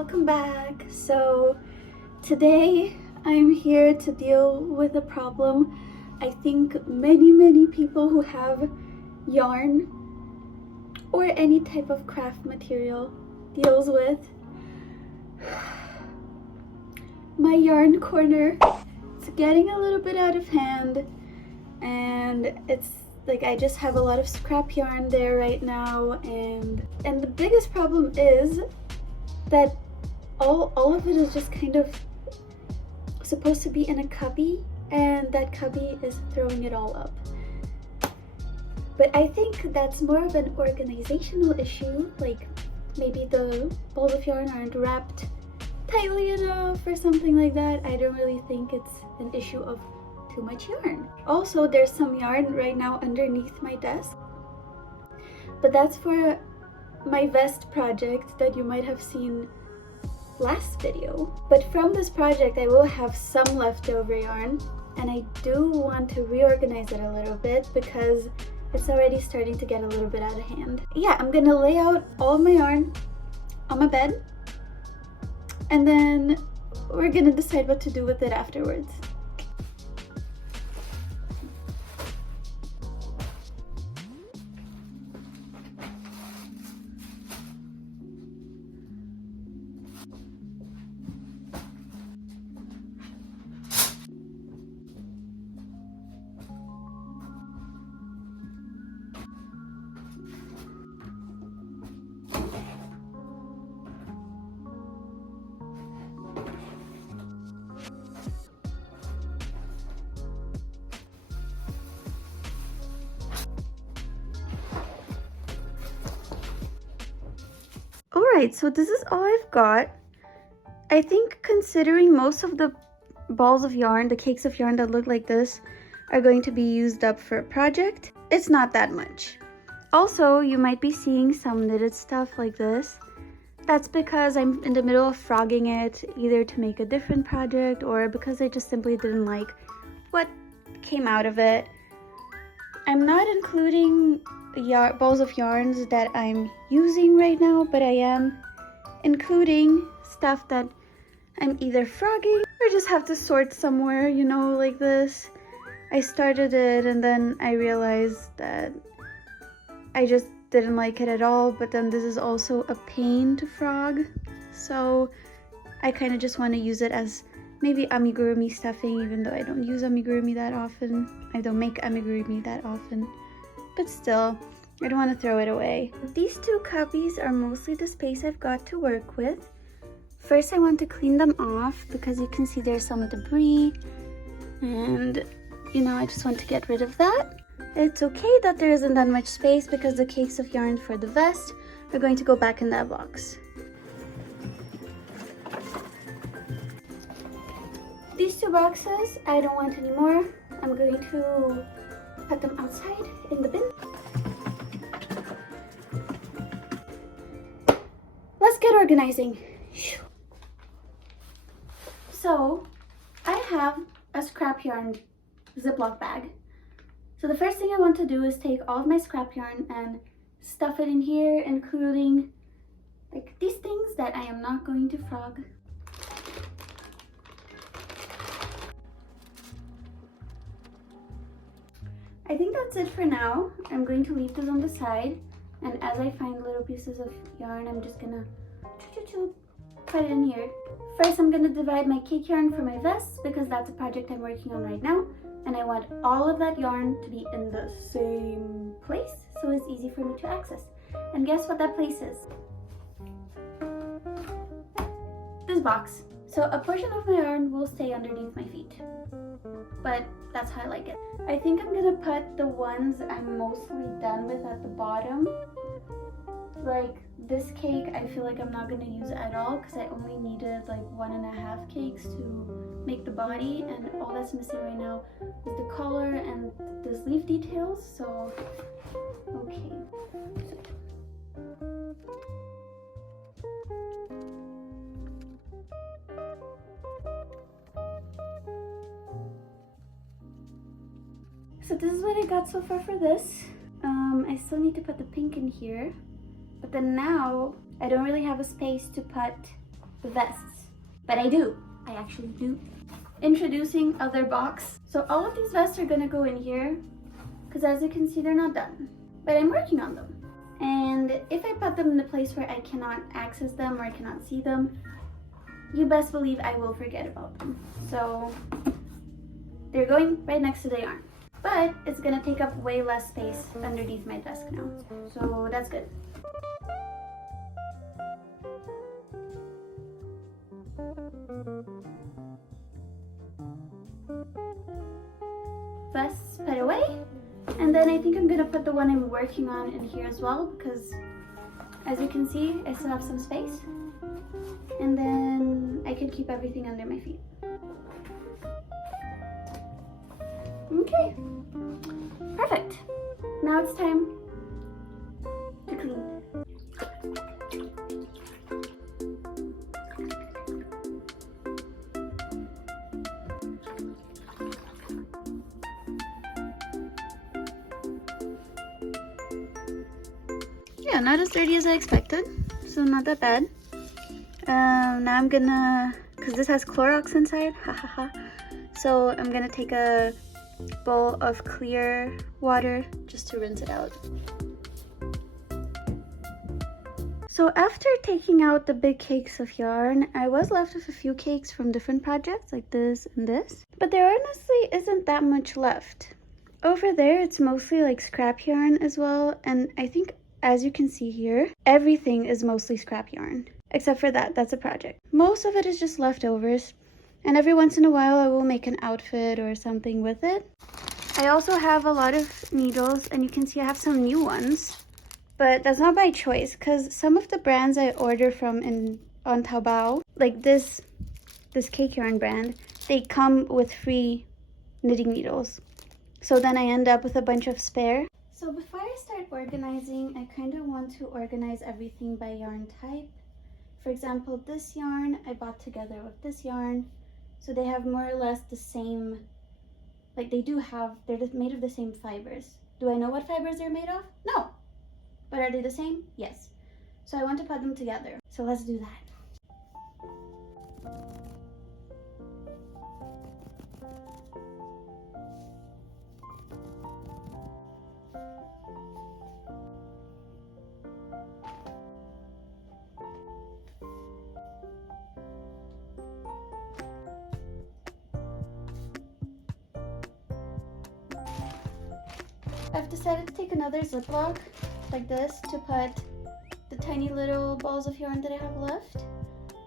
welcome back. So today I'm here to deal with a problem I think many people who have yarn or any type of craft material deals with. My yarn corner, it's getting a little bit out of hand, and it's like I just have a lot of scrap yarn there right now, and the biggest problem is that all of it is just kind of supposed to be in a cubby, and that cubby is throwing it all up. But I think that's more of an organizational issue, like maybe the balls of yarn aren't wrapped tightly enough or something like that. I don't really think it's an issue of too much yarn. Also, there's some yarn right now underneath my desk, but that's for my vest project that you might have seen last video. But from this project I will have some leftover yarn, and I do want to reorganize it a little bit because it's already starting to get a little bit out of hand. Yeah, I'm gonna lay out all my yarn on my bed, and then we're gonna decide what to do with it afterwards. Alright, so this is all I've got. I think considering most of the balls of yarn, the cakes of yarn that look like this, are going to be used up for a project, it's not that much. Also, you might be seeing some knitted stuff like this. That's because I'm in the middle of frogging it, either to make a different project or because I just simply didn't like what came out of it. I'm not including balls of yarns that I'm using right now, but I am including stuff that I'm either frogging or just have to sort somewhere, you know, like this. I started it and then I realized that I just didn't like it at all, but then this is also a pain to frog, so I kind of just want to use it as maybe amigurumi stuffing, even though I don't use amigurumi that often. I don't make amigurumi that often, but still, I don't want to throw it away. These two cubbies are mostly the space I've got to work with. First, I want to clean them off because you can see there's some debris, and you know, I just want to get rid of that. It's okay that there isn't that much space because the cakes of yarn for the vest are going to go back in that box. These two boxes I don't want anymore. I'm going to put them outside in the bin. Let's get organizing. So I have a scrap yarn Ziploc bag. So the first thing I want to do is take all of my scrap yarn and stuff it in here, including like these things that I am not going to frog. I think that's it for now. I'm going to leave this on the side, and as I find little pieces of yarn, I'm just gonna put it in here. First, I'm gonna divide my cake yarn for my vest because that's a project I'm working on right now, and I want all of that yarn to be in the same place so it's easy for me to access. And guess what that place is? This box. So a portion of my yarn will stay underneath my feet, but that's how I like it. I think I'm gonna put the ones I'm mostly done with at the bottom. Like this cake, I feel like I'm not gonna use at all because I only needed like 1.5 cakes to make the body, and all that's missing right now is the collar and the sleeve details. So okay. So this is what I got so far for this. I still need to put the pink in here, but then now I don't really have a space to put the vests. But I do. I actually do. Introducing other box. So all of these vests are gonna go in here because as you can see, they're not done. But I'm working on them. And if I put them in a place where I cannot access them or I cannot see them, you best believe I will forget about them. So they're going right next to the yarn. But it's gonna take up way less space underneath my desk now. So that's good. Vests put away. And then I think I'm gonna put the one I'm working on in here as well, because as you can see, I still have some space. And then I can keep everything under my feet. Okay, perfect. Now it's time to clean. Yeah, not as dirty as I expected, so not that bad. Now I'm gonna, because this has Clorox inside, so I'm gonna take a bowl of clear water just to rinse it out. So after taking out the big cakes of yarn, I was left with a few cakes from different projects like this and this, but there honestly isn't that much left. Over there, it's mostly like scrap yarn as well, and I think as you can see here, everything is mostly scrap yarn. Except for that, that's a project. Most of it is just leftovers, and every once in a while I will make an outfit or something with it. I also have a lot of needles, and you can see I have some new ones, but that's not by choice, because some of the brands I order from on Taobao, like this cake yarn brand, they come with free knitting needles. So then I end up with a bunch of spare. So before I start organizing, I kind of want to organize everything by yarn type. For example, this yarn I bought together with this yarn, so they have more or less the same, like they're made of the same fibers. Do I know what fibers they're made of? No. But are they the same? Yes. So I want to put them together. So let's do that. I've decided to take another Ziploc like this to put the tiny little balls of yarn that I have left,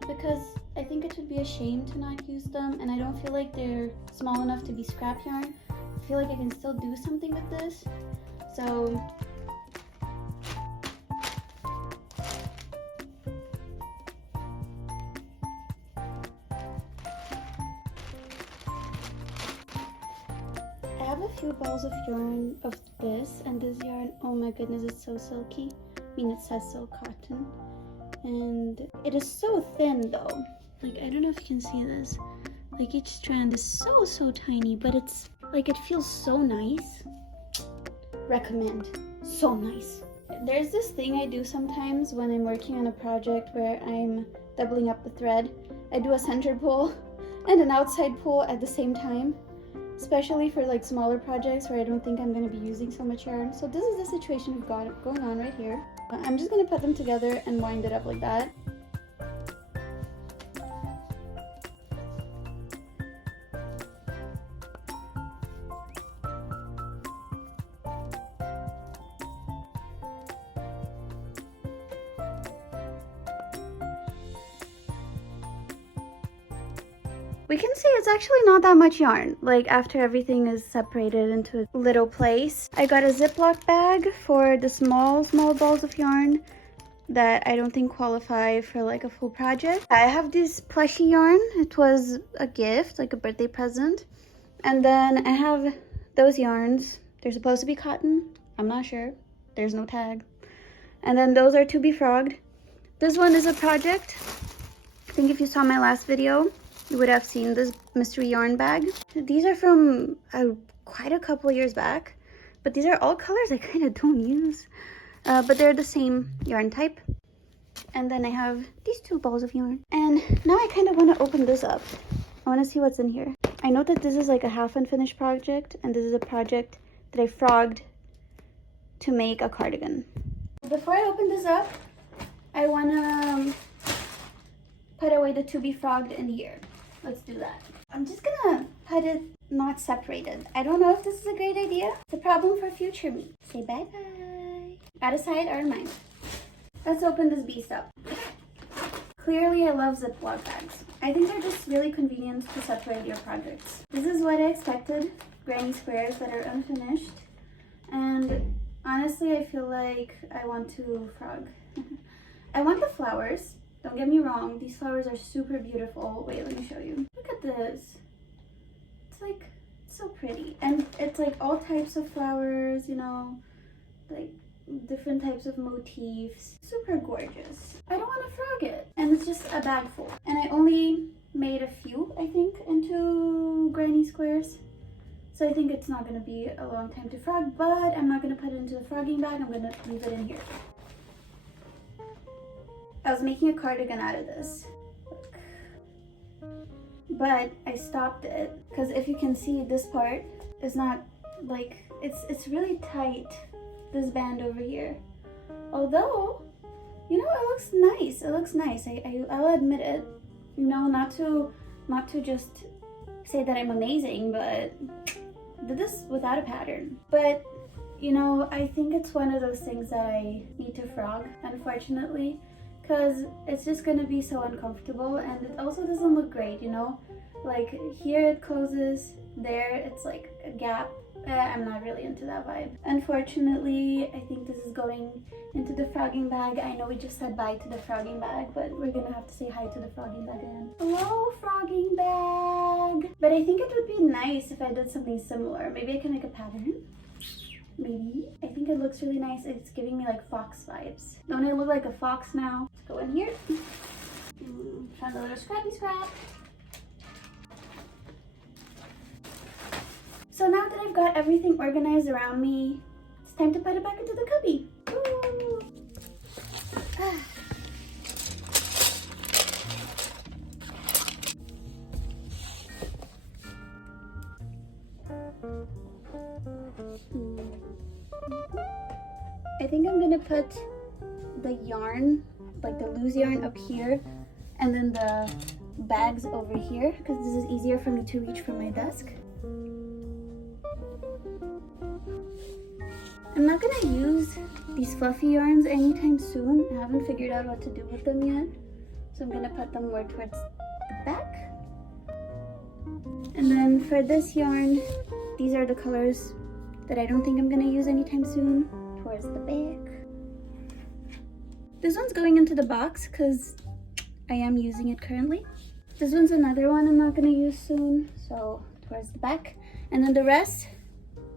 because I think it would be a shame to not use them, and I don't feel like they're small enough to be scrap yarn. I feel like I can still do something with this. So I have a few balls of yarn of this, and this yarn, oh my goodness, it's so silky. I mean, it says silk cotton, and it is so thin though. Like, I don't know if you can see this. Like, each strand is so tiny, but it's like, it feels so nice. Recommend. So nice. There's this thing I do sometimes when I'm working on a project where I'm doubling up the thread. I do a center pull and an outside pull at the same time, especially for like smaller projects where I don't think I'm going to be using so much yarn. So this is the situation we've got going on right here. I'm just going to put them together and wind it up like that. We can see it's actually not that much yarn, like after everything is separated into a little place. I got a Ziploc bag for the small balls of yarn that I don't think qualify for like a full project. I have this plushy yarn. It was a gift, like a birthday present. And then I have those yarns. They're supposed to be cotton. I'm not sure. There's no tag. And then those are to be frogged. This one is a project. I think if you saw my last video, you would have seen this mystery yarn bag. These are from quite a couple years back, but these are all colors I kind of don't use, but they're the same yarn type. And then I have these 2 balls of yarn. And now I kind of want to open this up. I want to see what's in here. I know that this is like a half unfinished project, and this is a project that I frogged to make a cardigan. Before I open this up, I want to put away the to be frogged in here. Let's do that. I'm just gonna put it not separated. I don't know if this is a great idea. It's a problem for future me. Say bye-bye. Out of sight, out of mind. Let's open this beast up. Clearly, I love Ziploc bags. I think they're just really convenient to separate your projects. This is what I expected. Granny squares that are unfinished. And honestly, I feel like I want to frog. I want the flowers. Don't get me wrong. These flowers are super beautiful. Wait, let me show you. Look at this. It's like so pretty. And it's like all types of flowers, you know, like different types of motifs. Super gorgeous. I don't want to frog it. And it's just a bag full. And I only made a few, I think, into granny squares. So I think it's not going to be a long time to frog, but I'm not going to put it into the frogging bag. I'm going to leave it in here. I was making a cardigan out of this. Look. But I stopped it because if you can see, this part is not like, it's really tight. This band over here, although, you know, it looks nice. It looks nice. I'll admit it. You know, not to just say that I'm amazing, but did this without a pattern. But you know, I think it's one of those things that I need to frog, unfortunately, because it's just gonna be so uncomfortable, and it also doesn't look great. You know, like here it closes, there it's like a gap. I'm not really into that vibe. Unfortunately, I think this is going into the frogging bag. I know we just said bye to the frogging bag, but we're gonna have to say hi to the frogging bag again. Hello, frogging bag! But I think it would be nice if I did something similar. Maybe I can make a pattern. Maybe. I think it looks really nice. It's giving me like fox vibes. Don't I look like a fox now? Let's go in here. Found a little scrappy scrap. So now that I've got everything organized around me, it's time to put it back into the cubby. Ooh. I think I'm gonna put the yarn, like the loose yarn up here, and then the bags over here, because this is easier for me to reach from my desk. I'm not gonna use these fluffy yarns anytime soon. I haven't figured out what to do with them yet. So I'm gonna put them more towards the back. And then for this yarn, these are the colors that I don't think I'm gonna use anytime soon, towards the back. This one's going into the box because I am using it currently. This one's another one I'm not gonna use soon, so towards the back. And then the rest,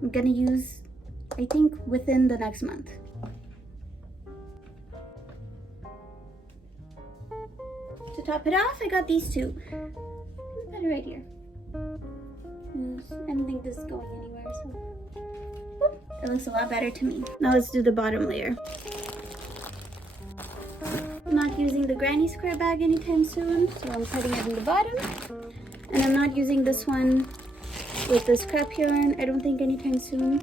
I'm gonna use, I think, within the next month. To top it off, I got these two. Put it right here. I don't think this is going anywhere, so whoop, it looks a lot better to me. Now let's do the bottom layer. I'm not using the granny square bag anytime soon, so I'm putting it in the bottom. And I'm not using this one with the scrap yarn, I don't think anytime soon.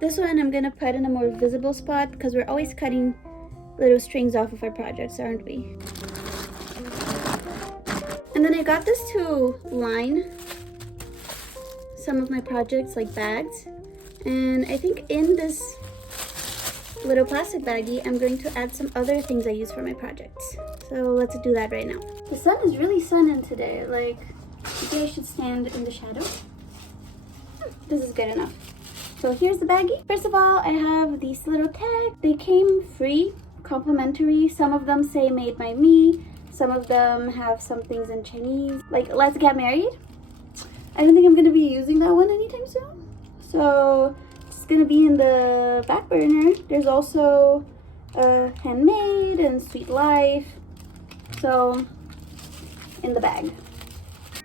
This one I'm gonna put in a more visible spot because we're always cutting little strings off of our projects, aren't we? And then I got this to line some of my projects, like bags. And I think in this little plastic baggie, I'm going to add some other things I use for my projects. So let's do that right now. The sun is really sunning today. Like, maybe I should stand in the shadow. This is good enough. So here's the baggie. First of all, I have these little tags. They came free, complimentary. Some of them say made by me. Some of them have some things in Chinese, like let's get married. I don't think I'm gonna be using that one anytime soon. So it's gonna be in the back burner. There's also handmade and sweet life. So in the bag.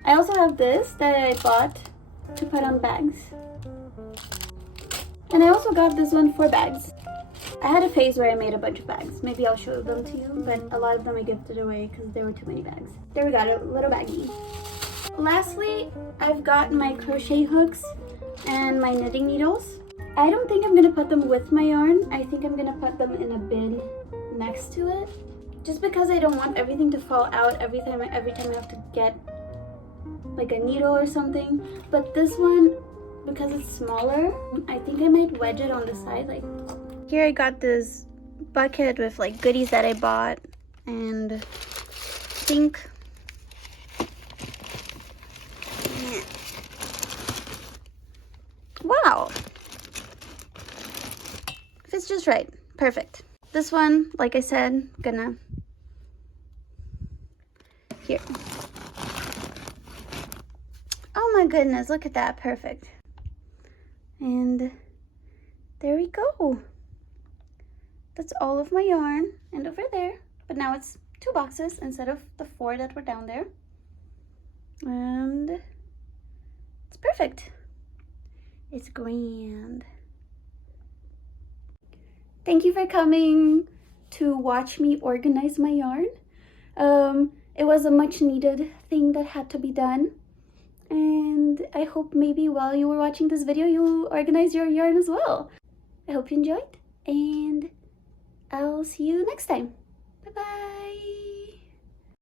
I also have this that I bought to put on bags. And I also got this one for bags. I had a phase where I made a bunch of bags. Maybe I'll show them to you, but a lot of them I gifted away because there were too many bags. There we got a little baggie. Lastly, I've got my crochet hooks and my knitting needles. I don't think I'm gonna put them with my yarn. I think I'm gonna put them in a bin next to it, just because I don't want everything to fall out every time I have to get like a needle or something. But this one, because it's smaller, I think I might wedge it on the side. Like here I got this bucket with like goodies that I bought, and I think wow, fits just right. Perfect. This one, like I said, gonna here. Oh my goodness, look at that. Perfect. And there we go. That's all of my yarn, and over there, but now it's 2 boxes instead of the 4 that were down there. And it's perfect. It's grand. Thank you for coming to watch me organize my yarn. It was a much needed thing that had to be done. And I hope maybe while you were watching this video, you organize your yarn as well. I hope you enjoyed, and I'll see you next time. Bye-bye.